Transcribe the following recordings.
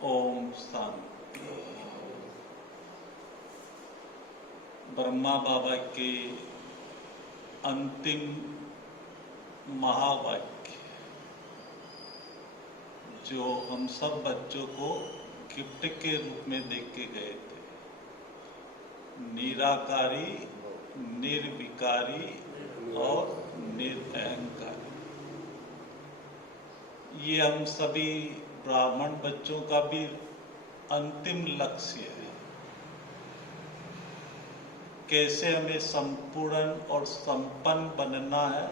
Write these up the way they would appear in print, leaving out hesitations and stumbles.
ओम शांति। ब्रह्मा बाबा के अंतिम महावाक्य जो हम सब बच्चों को गिफ्ट के रूप में देख के गए थे, निराकारी, निर्विकारी और निरअहंकारी। ये हम सभी ब्राह्मण बच्चों का भी अंतिम लक्ष्य है। कैसे हमें संपूर्ण और संपन्न बनना है,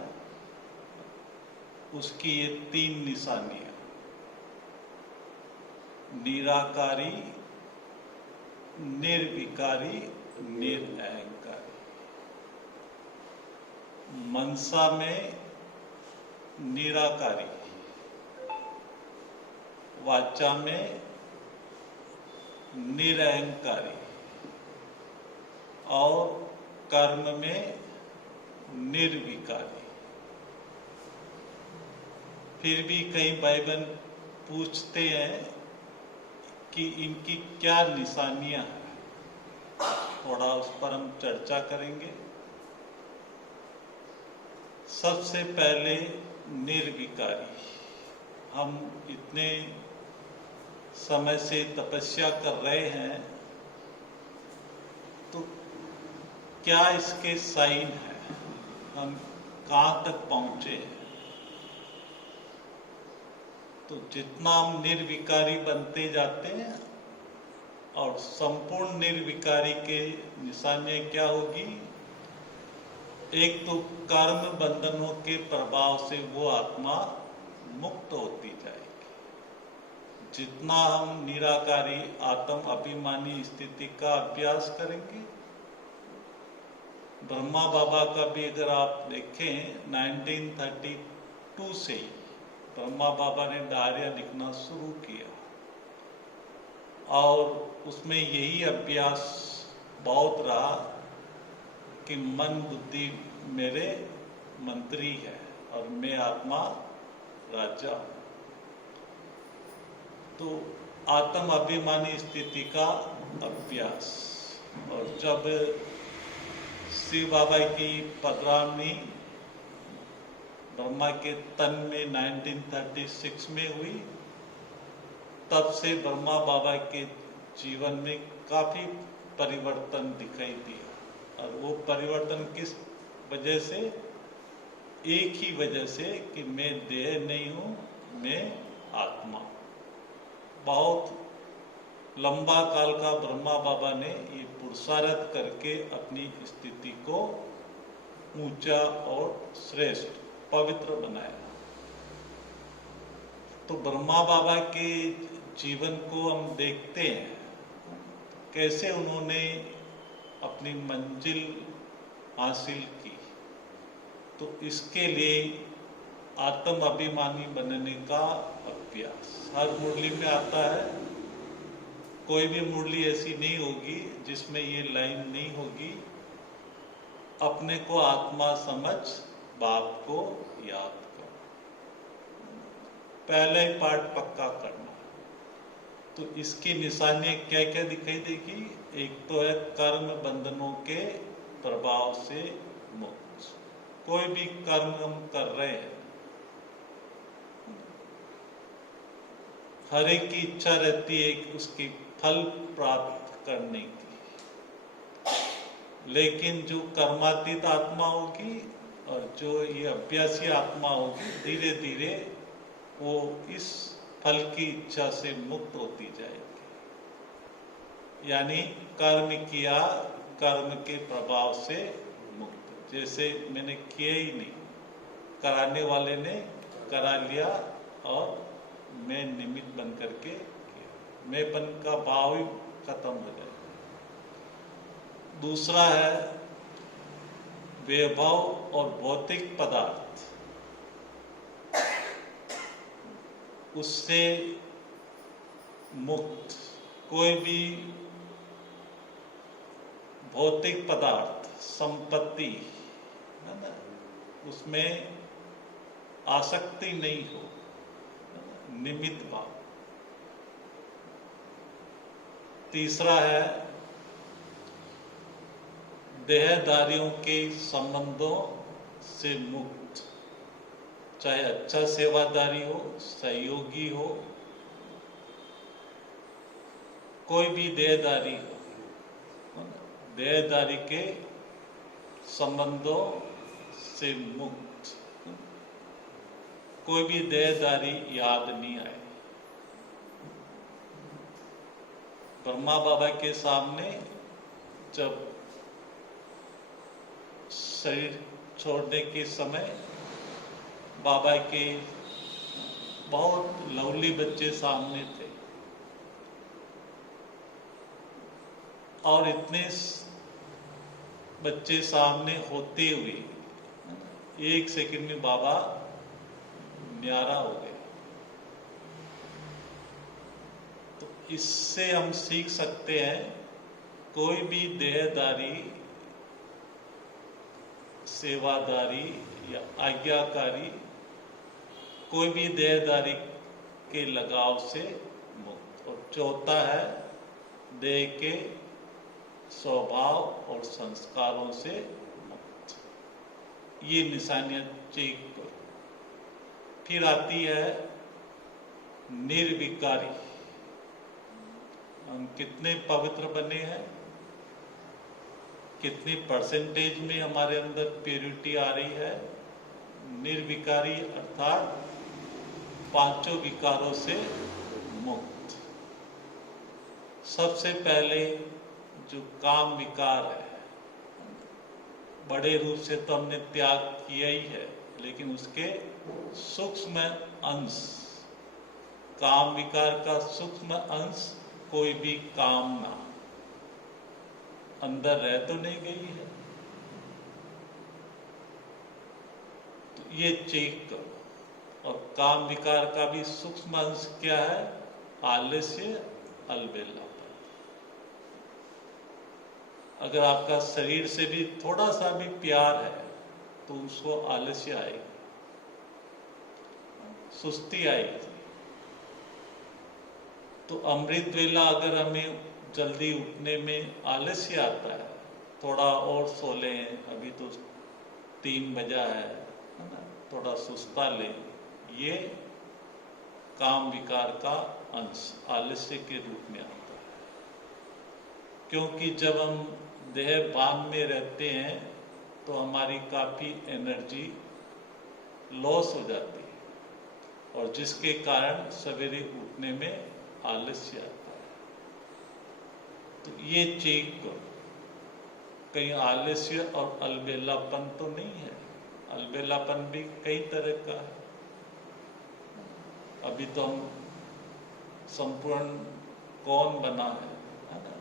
उसकी ये 3 निशानियां: निराकारी, निर्विकारी, निरअहंकारी। मनसा में निराकारी, वाचा में निरअहंकारी और कर्म में निर्विकारी। फिर भी कई भाई बहन पूछते हैं कि इनकी क्या निशानियां हैं, थोड़ा उस पर हम चर्चा करेंगे। सबसे पहले निर्विकारी। हम इतने समय से तपस्या कर रहे हैं, तो क्या इसके साइन हैं, हम कहाँ तक पहुंचे हैं? तो जितना हम निर्विकारी बनते जाते हैं और संपूर्ण निर्विकारी के निशानियां क्या होगी? एक तो कर्म बंधनों के प्रभाव से वो आत्मा मुक्त होती जाएगी। जितना हम निराकारी आत्म अभिमानी स्थिति का अभ्यास करेंगे, ब्रह्मा बाबा का भी अगर आप देखें 1932 से ही ब्रह्मा बाबा ने डायरिया लिखना शुरू किया और उसमें यही अभ्यास बहुत रहा कि मन बुद्धि मेरे मंत्री है और मैं आत्मा राजा हूं। तो आत्म अभिमानी स्थिति का अभ्यास। और जब शिव बाबा की पधरावनी ब्रह्मा के तन में 1936 में हुई, तब से ब्रह्मा बाबा के जीवन में काफी परिवर्तन दिखाई दिया। और वो परिवर्तन किस वजह से? एक ही वजह से कि मैं देह नहीं हूं, मैं आत्मा। बहुत लंबा काल का ब्रह्मा बाबा ने ये पुरुषार्थ करके अपनी स्थिति को ऊंचा और श्रेष्ठ पवित्र बनाया। तो ब्रह्मा बाबा के जीवन को हम देखते हैं, कैसे उन्होंने अपनी मंजिल हासिल की। तो इसके लिए आत्म अभिमानी बनने का अभ्यास हर मुरली में आता है। कोई भी मुरली ऐसी नहीं होगी जिसमें ये लाइन नहीं होगी: अपने को आत्मा समझ, बाप को याद करो। पहले ही पाठ पक्का करना। तो इसकी निशानियां क्या क्या दिखाई देगी? एक तो है कर्म बंधनों के प्रभाव से मुक्त। कोई भी कर्म हम कर रहे हैं, हर एक की इच्छा रहती है कि उसकी फल प्राप्त करने की, लेकिन जो कर्मातीत आत्मा होगी और जो ये अभ्यासी आत्मा होगी, धीरे धीरे वो इस फल की इच्छा से मुक्त होती जाएगी। यानी कर्म किया, कर्म के प्रभाव से मुक्त। जैसे मैंने किया ही नहीं, कराने वाले ने करा लिया और मैं निमित्त बन करके किया, मैंपन का भाव ही खत्म हो जाएगा। दूसरा है वैभव और भौतिक पदार्थ, उससे मुक्त। कोई भी भौतिक पदार्थ, संपत्ति है ना, उसमें आसक्ति नहीं हो, निमित्त भाव। तीसरा है देहदारियों के संबंधों से मुक्त, चाहे अच्छा सेवादारी हो, सहयोगी हो, कोई भी देहदारी हो, देहदारी के संबंधों से मुक्त, कोई भी देहदारी याद नहीं आए। ब्रह्मा बाबा के सामने जब शरीर छोड़ने के समय बाबा के बहुत लवली बच्चे सामने थे और इतने बच्चे सामने होते हुए 1 सेकंड में बाबा न्यारा हो गए। तो इससे हम सीख सकते हैं कोई भी देहदारी, सेवादारी या आज्ञाकारी, कोई भी देहदारी के लगाव से मुक्त। और चौथा है देह के स्वभाव और संस्कारों से मुक्त। ये निशानियां चेक करो। फिर आती है निर्विकारी। हम कितने पवित्र बने हैं, कितनी परसेंटेज में हमारे अंदर प्योरिटी आ रही है। निर्विकारी अर्थात 5 विकारों से मुक्त। सबसे पहले जो काम विकार है, बड़े रूप से तो हमने त्याग किया ही है, लेकिन उसके सूक्ष्म अंश, काम विकार का सूक्ष्म अंश कोई भी कामना अंदर रह तो नहीं गई है, तो ये चेक करो। और काम विकार का भी सूक्ष्म अंश क्या है? आलस्य, अलबेला। अगर आपका शरीर से भी थोड़ा सा भी प्यार है तो उसको आलस्य आएगी, सुस्ती आएगी। तो अमृत वेला अगर हमें जल्दी उठने में आलस्य आता है, थोड़ा और सो लें, अभी तो 3 बजा है ना, थोड़ा सुस्ता लें, ये काम विकार का अंश आलस्य के रूप में आता है। क्योंकि जब हम देह भान में रहते हैं तो हमारी काफी एनर्जी लॉस हो जाती है और जिसके कारण सवेरे उठने में आलस्य आता है। तो ये चेक करो, कहीं आलस्य और अलबेलापन तो नहीं है। अलबेलापन भी कई तरह का है। अभी तो हम संपूर्ण कौन बना है ना,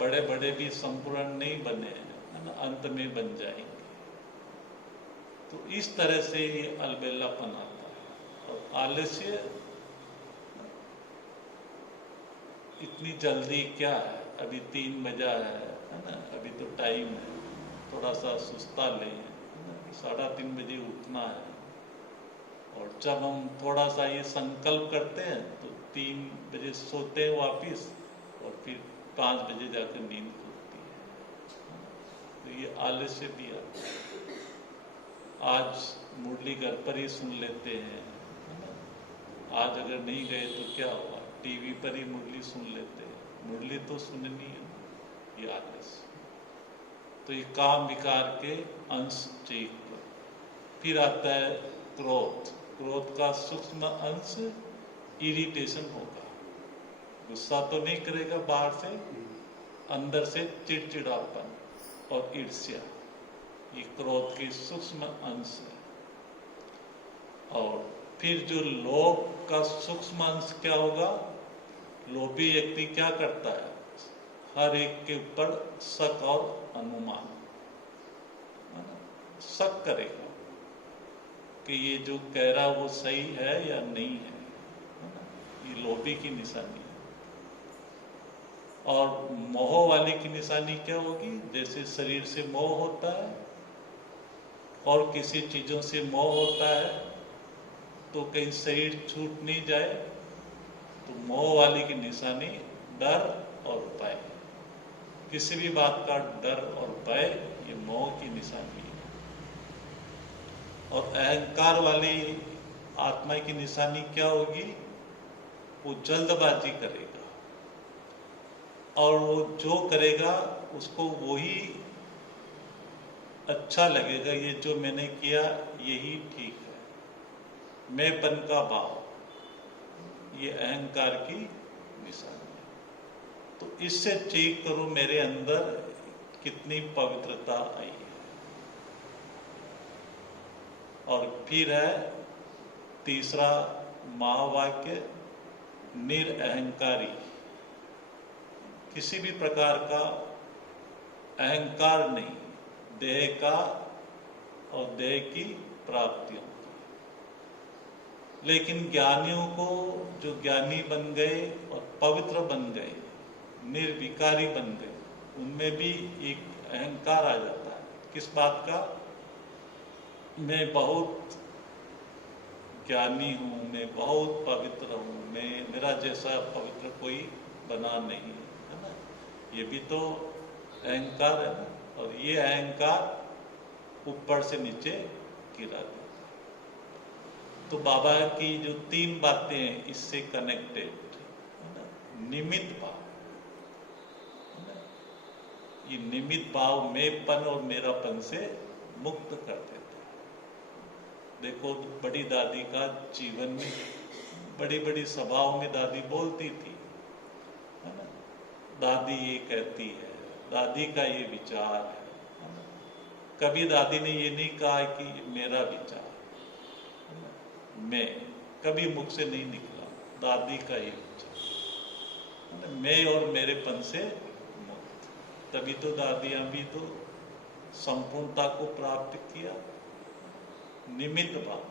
बड़े बड़े भी संपूर्ण नहीं बने हैं, है ना, अंत में बन जाएंगे। तो इस तरह से ये अलबेलापन आता है। और आलस्य, इतनी जल्दी क्या है, अभी 3 बजा है ना, अभी तो टाइम है, थोड़ा सा सुस्ता लें, है ना, 3:30 बजे उठना है। और जब हम थोड़ा सा ये संकल्प करते हैं तो 3 बजे सोते हैं वापिस और फिर 5 बजे जाकर नींद खुलती है। तो ये आलस्य भी आता है। आज मुरली घर पर ही सुन लेते हैं, है ना, आज अगर नहीं गए तो क्या हुआ, टीवी पर ही मुरली सुन लेते हैं। मुरली तो सुननी है, ये आलस्य। तो ये काम विकार के अंश चेक करो। फिर आता है क्रोध। क्रोध का सूक्ष्म अंश इरिटेशन होगा, गुस्सा तो नहीं करेगा बाहर से, अंदर से चिड़चिड़ापन और ईर्ष्या, ये क्रोध के सूक्ष्म अंश है। और फिर जो लोभ का सूक्ष्म अंश क्या होगा? लोभी व्यक्ति क्या करता है? हर एक के ऊपर शक और अनुमान, शक करेगा कि ये जो कह रहा वो सही है या नहीं है, ये लोभी की निशानी है। और मोह वाले की निशानी क्या होगी? जैसे शरीर से मोह होता है और किसी चीजों से मोह होता है, तो कहीं शरीर छूट नहीं जाए, तो मोह वाले की निशानी डर और भय, किसी भी बात का डर और भय, ये मोह की निशानी है। और अहंकार वाली आत्मा की निशानी क्या होगी? वो जल्दबाजी करेगा और वो जो करेगा उसको वही अच्छा लगेगा, ये जो मैंने किया यही ठीक है। मैंपन का भाव, ये अहंकार की निशानी है। तो इससे चेक करो मेरे अंदर कितनी पवित्रता आई है। और फिर है तीसरा महावाक्य, निरअहंकारी। किसी भी प्रकार का अहंकार नहीं, देह का और देह की प्राप्तियों की। लेकिन ज्ञानियों को, जो ज्ञानी बन गए और पवित्र बन गए, निर्विकारी बन गए, उनमें भी एक अहंकार आ जाता है। किस बात का? मैं बहुत ज्ञानी हूँ, मैं बहुत पवित्र हूँ, मेरा जैसा पवित्र कोई बना नहीं, है ना? ये भी तो अहंकार है ना। और ये अहंकार ऊपर से नीचे गिरा देता है। तो बाबा की जो 3 बातें हैं इससे कनेक्टेड है ना। निमित्त भाव, ये निमित्त भाव मैंपन और मेरापन से मुक्त कर देता है। देखो बड़ी दादी का जीवन में, बड़ी बड़ी सभाओं में दादी बोलती थी, है ना। दादी ये कहती है, दादी का ये विचार है ना? कभी दादी ने ये नहीं कहा कि मेरा विचार है ना? मैं कभी मुख से नहीं निकला, दादी का ये विचार है ना? मैं और मेरेपन से मुक्त। तभी तो दादियां भी तो संपूर्णता को प्राप्त किया। निमित्त भाव,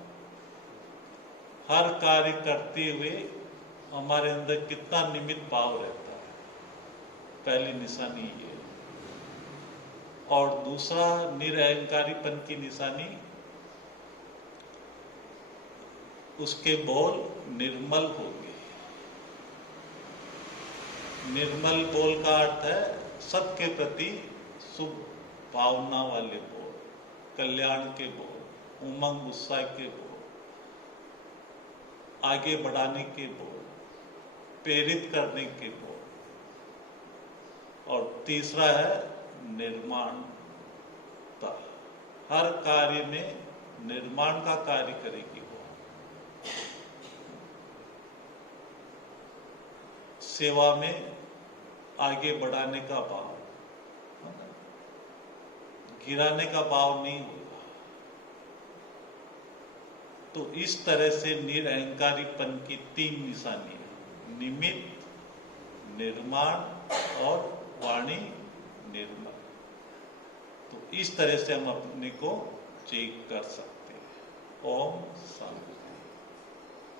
हर कार्य करते हुए हमारे अंदर कितना निमित्त भाव रहता है, पहली निशानी ये। और दूसरा निरअहंकारीपन की निशानी, उसके बोल निर्मल होंगे। निर्मल बोल का अर्थ है सबके प्रति शुभ भावना वाले बोल, कल्याण के बोल, उमंग उत्साह के बोल, आगे बढ़ाने के बोल, प्रेरित करने के बोल। और तीसरा है निर्माणता, हर कार्य में निर्माण का कार्य करेगी वो। सेवा में आगे बढ़ाने का भाव, गिराने का भाव नहीं होगा। तो इस तरह से निरअहंकारीपन की 3 निशानी है, निमित्त, निर्माण और वाणी निर्मल। तो इस तरह से हम अपने को चेक कर सकते हैं। ओम शांति।